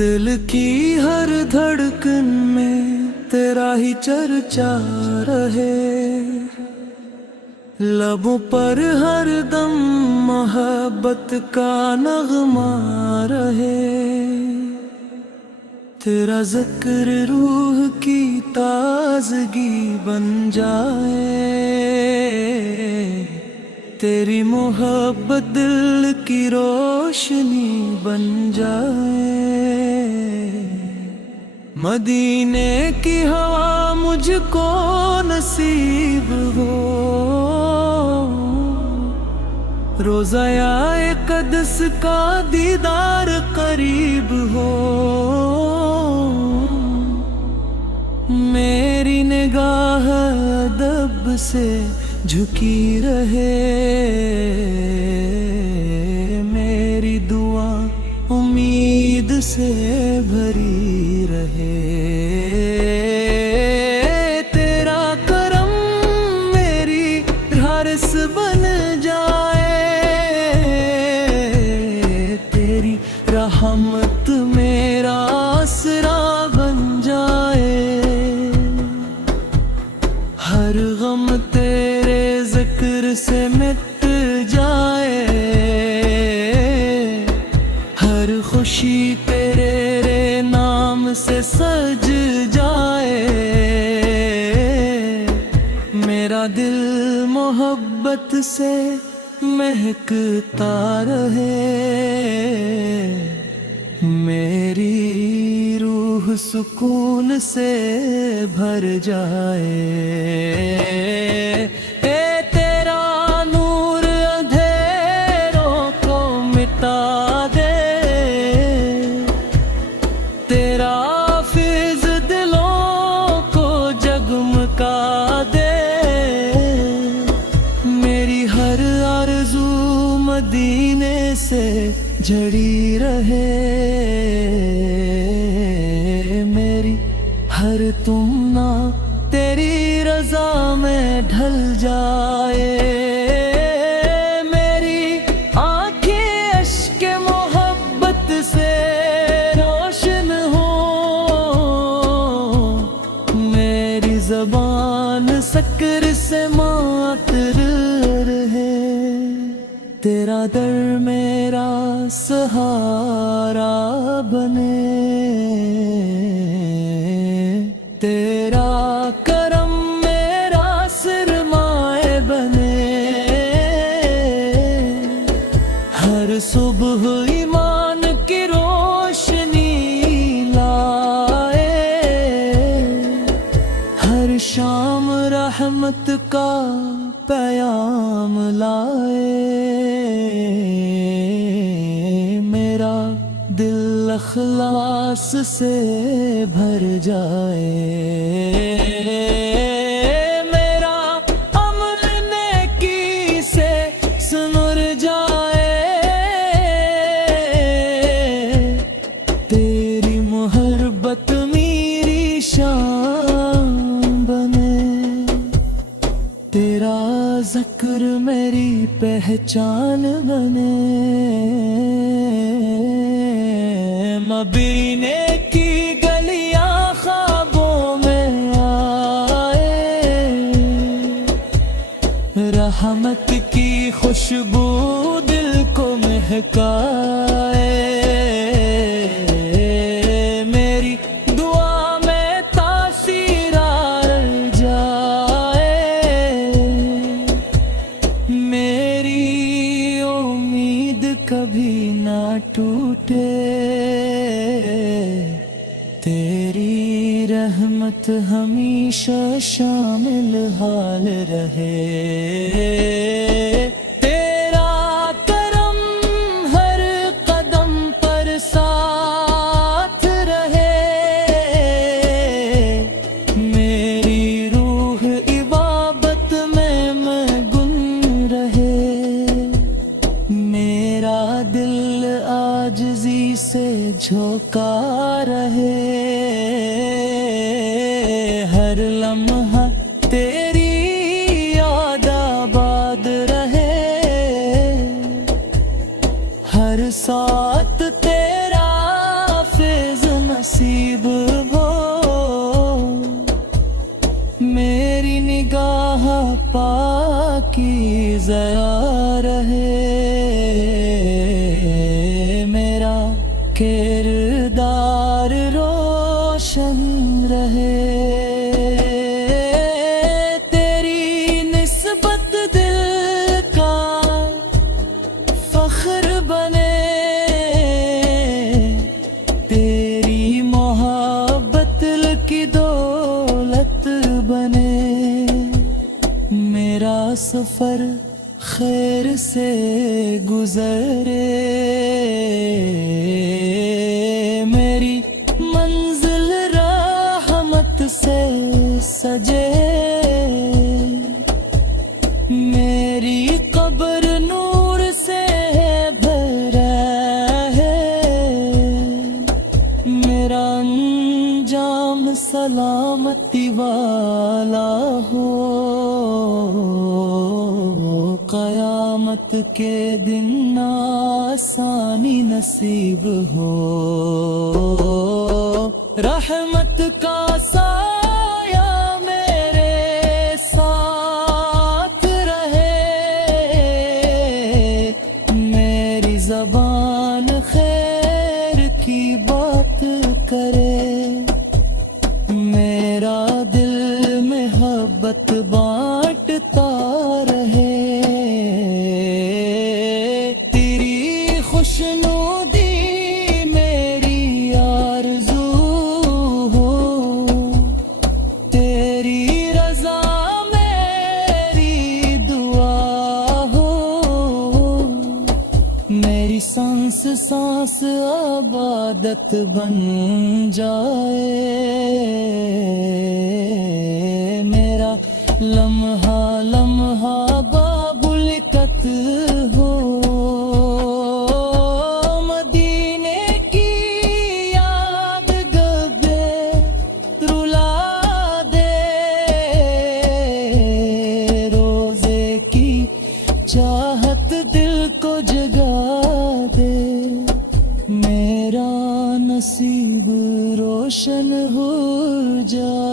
दिल की हर धड़कन में तेरा ही चर्चा रहे, लबों पर हर दम मोहब्बत का नगमा रहे। तेरा जिक्र रूह की ताजगी बन जाए, तेरी मोहब्बत दिल की रोशनी बन जाए। मदीने की हवा मुझको नसीब हो, रोज़ा क़दस का दीदार करीब हो। मेरी निगाह अदब से झुकी रहे, मेरी दुआ उम्मीद से भरी रहे। तेरा करम मेरी हारिस बन जाए, तेरी रहमत मेरा आसरा बन जाए। हर गम तेरे जिक्र से मिट जाए, हर खुशी तेरे नाम से सज जाए। मेरा दिल मोहब्बत से महकता रहे, मेरी रूह सुकून से भर जाए। तेरा नूर अंधेरों को मिटा दे, तेरा फिज दिलों को जगमगा दे। मेरी हर आरज़ू मदीने से जड़ी रहे, मेरी हर तुमना तेरी रज़ा में ढल जाए। मेरी आँखें अश्क मोहब्बत से रोशन हो, मेरी ज़बान सक्र से मातर रहे। तेरा दर मेरा सहारा बने, तेरा करम मेरा सरमाए बने। हर सुबह ईमान की रोशनी लाए, हर शाम रहमत का पैगाम लाए। मेरा दिल अखलास से भर जाए, मेरा अमल नेकी से सुनुर जाए। तेरी मोहब्बत मेरी शान बने, तेरा ज़िक्र मेरी पहचान बने। मदीने की गलियां ख्वाबों में आए, रहमत की खुशबू दिल को महकाए। मेरी दुआ में तासीर आ जाए, मेरी उम्मीद कभी ना टूटे। तेरी रहमत हमेशा शामिल हाल रहे, तेरा करम हर कदम पर साथ रहे। मेरी रूह इबादत में मगन रहे, मेरा दिल आज आजिज़ी से झोंका रहे, हर लम्हा तेरी याद आबाद रहे, हर साथ तेरा फैज़ नसीब हो, मेरी निगाह पाकीज़ा रहे, मेरा किरदार रोशन रहे, तेरी निस्बत दिल का फख्र बने, तेरी मोहब्बत की दौलत बने, मेरा सफर खैर से गुजरे, मेरी मंजिल रहमत से सजे, मेरी कब्र नूर से भरा है, मेरा अंजाम सलामती वाला हो, क़यामत के दिन आसानी नसीब हो, रहमत का साया मेरे साथ रहे, मेरी ज़बान खैर की बात करे, मेरा दिल मोहब्बत बांटता रहे, खुशनुदी मेरी आरज़ू हो, तेरी रज़ा मेरी दुआ हो, मेरी सांस सांस आबादत बन जाए, मेरा लम्हा लम्हा बाबुलकत हो, चाहत दिल को जगा दे, मेरा नसीब रोशन हो जाए।